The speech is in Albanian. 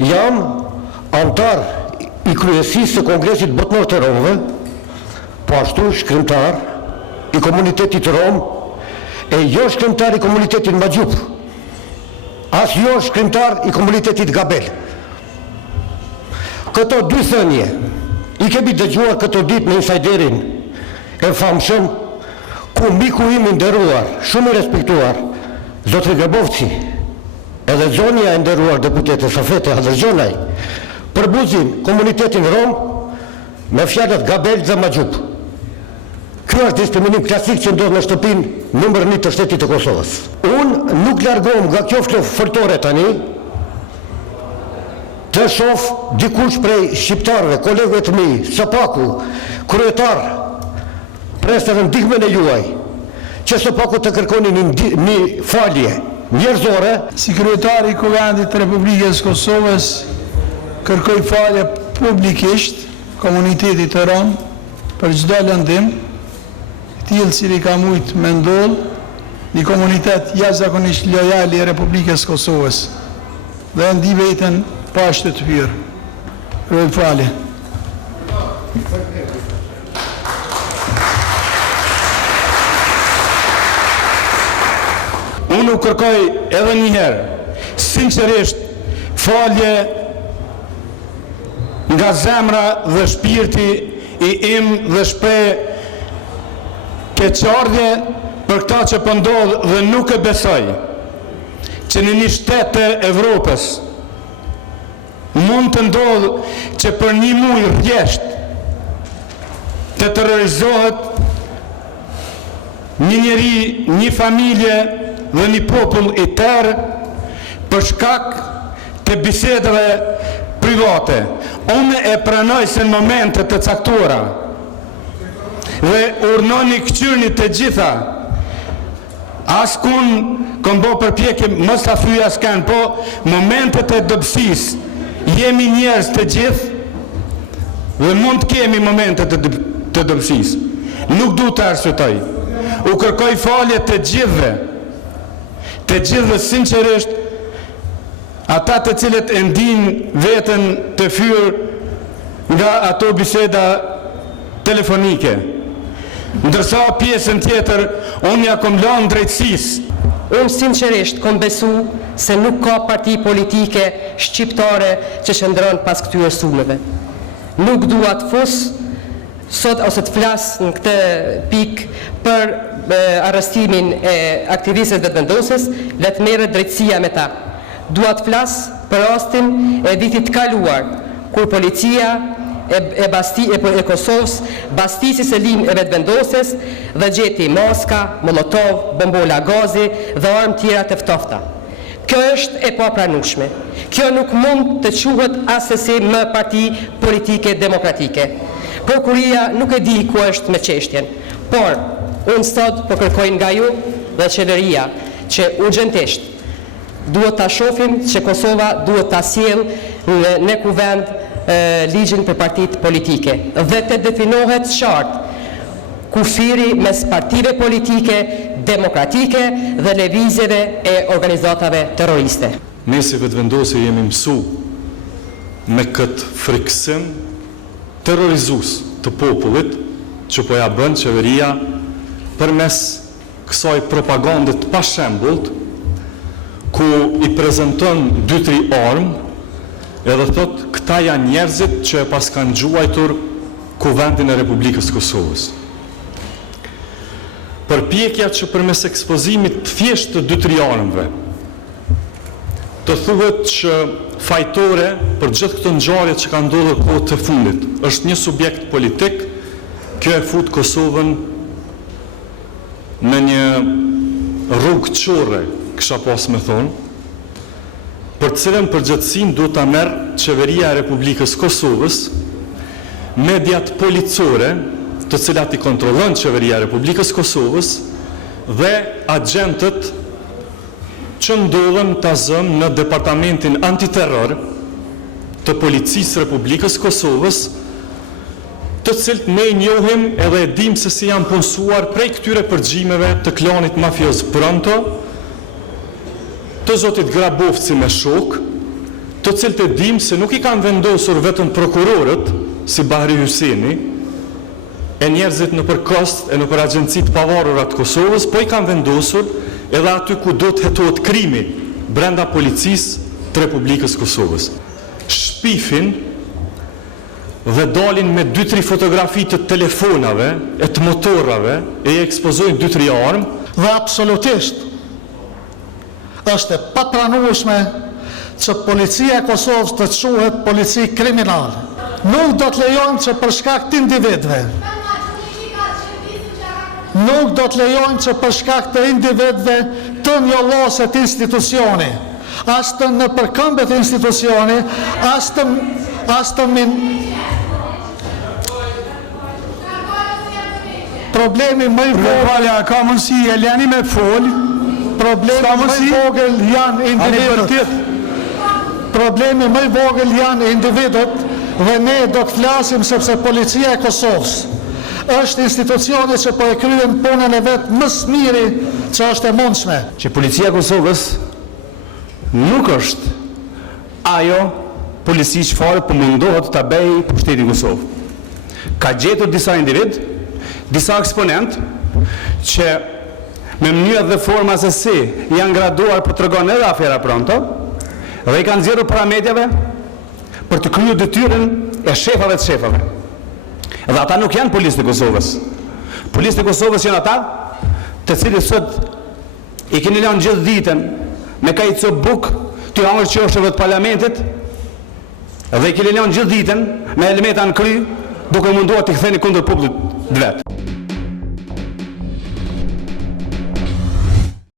Jam antar i kryesisë së Kongresit Botëror të Romëve, po ashtu shkrimtar i komunitetit rom, e jo shkrimtar i komunitetit Magjup, as jo shkrimtar i komunitetit Gabel. Këto dy thënie i kemi dëgjuar këto ditë në insajderin e famshëm, ku miku im i nderuar, shumë i respektuar, zotri Grbovci, edhe zonja e nderuar deputete Safete Hadërgjonaj, përbuzin komunitetin rom me fjalët Gabel dhe Magjup. Kjo është diskriminim klasik që ndodh në shtëpinë numër 1 të shtetit të Kosovës. Unë nuk largohem nga kjo flokë foltore tani, të shoh dikush prej shqiptarëve, kolegëve të mi, SPAK-u, kryetar, pres edhe ndihmën e juaj, që SPAK-u të kërkoni një falje njerëzore. Si kryetari i Kuvendit të Republikës Kosovës, kërkoj falje publikisht komunitetit të rom për çdo lëndim tillë cili ka mujt me ndodh një komunitet jashtëzakonisht lojal i Republikës Kosovës dhe ndi veten pa shtetëpyer. Kërkoj falje. Unë u kërkoj edhe një herë, sinqerisht, falje nga zemra dhe shpirti i im dhe shpreh keqardhje për këta që po ndodh dhe nuk e besoj që në një shtet të Evropës mund të ndodh që për një muaj rresht të terrorizohet një njeri, një familje dhe një popull i tërë për shkak të bisedave private. Unë e pranoj se në momente të caktuara dhe urnoni këqyrni të gjitha, askun kom bo përpjekje mos ta fyja s'kan, po momentet e dobësisë jemi njerëz të gjithë dhe mund të kemi momentet të dobësisë. Nuk du të arsyetoj. U kërkoj falje të gjithëve sinqerisht, ata të cilët e ndin veten të fyr nga ato biseda telefonike. Ndërsa pjesën tjetër, unë ja kom lënë drejtësisë. Unë sinqerisht kom besu se nuk ka parti politike shqiptare që shëndron pas këtyre sulmeve. Nuk dua të fus sot ose të flas në këtë pikë për arrestimin e aktivistëve vetëvendosës, le të merret drejtësia me ta. Dua të flas për rastin e vitit kaluar, kur policia e Kosovës bastisi selim e vetëvendosës dhe gjeti maska, molotov, bombola gazi dhe armë tjera të ftofta. Kjo është e papranueshme. Kjo nuk mund të quhet asesi më parti politike demokratike. Prokuria nuk e di ku është me çështjen, por unë sot po kërkoj nga ju dhe qeveria që urgjentisht duhet ta shohim që Kosova duhet ta sjellë në kuvend ligjin për partitë politike dhe të definohet qartë kufiri mes partive politike, demokratike dhe lëvizjeve e organizatave terroriste. Ne si vetëvendosë jemi mësu me këtë friksim terrorizues të popullit që po ja bën qeveria përmes kësaj propagandët pa shembullt, ku i prezanton 2-3 armë edhe thot këta janë njerëzit që e pas kanë gjuajtur Kuvendin e Republikës Kosovës. Përpjekja që përmes ekspozimit thjesht të 2-3 armëve të thuhet që fajtore për gjithë këto ngjarje që kanë ndodhur kohë të fundit është një subjekt politik, kjo e fut Kosovën në një rrugë çorre, kisha pas me thonë, për cilën përgjithësinë duhet ta merr qeveria e Republikës Kosovës, mediat policore, të cilat i kontrollon qeveria e Republikës Kosovës dhe agentët që ndodhen tazëm në departamentin antiterror të Policisë Republikës Kosovës, të cilët ne i njohim edhe e dim se si janë punësuar prej këtyre përgjimeve të klanit mafioz Pronto, të zotit Grabovci me shok, të cilët e dim se nuk i kanë vendosur vetëm prokurorët, si Bahri Hyseni, e njerëzit në përkost e në për agjencit pavarura të Kosovës, po i kanë vendosur edhe aty ku do të hetohet krimi brenda policisë të Republikës Kosovës. Shpifin dhe dalin me 2-3 fotografi të telefonave, e të motorave, e ekspozojnë 2-3 armë. Dhe absolutisht është e papranueshme që policia e Kosovës të quhet polici kriminale. Nuk do të lejojmë që për shkak të individëve, nuk do të lejojmë që për shkak të individëve të njolloset institucioni, as të në përkëmbet institucioni, as të problemi më i vogël, ka mundësi e leni me fol. problemi më i vogël janë individët. Problemi më i vogël janë individët dhe ne do të flasim sepse policia e Kosovës është institucioni që po e kryen punën e vetë më së miri që është e mundshme. Që policia e Kosovës nuk është ajo polici që farë për mundohet të bëjë pushtetin Kosovë. Ka gjetur disa individ, disa eksponent, që me mënyrë dhe forma se si janë graduar për të tregon edhe afera pronto, dhe i kanë nxjerrur para medjave për të kryer detyrën e shefave të shefave. Dhe ata nuk janë policët e Kosovës. Policët e Kosovës janë ata të cilët sot i keni lënë gjithë ditën me kajtë buk të hangër qoshëve të parlamentit dhe i keni lënë gjithë ditën me elementa në kry duke munduar të ktheni kundër popullit vetë.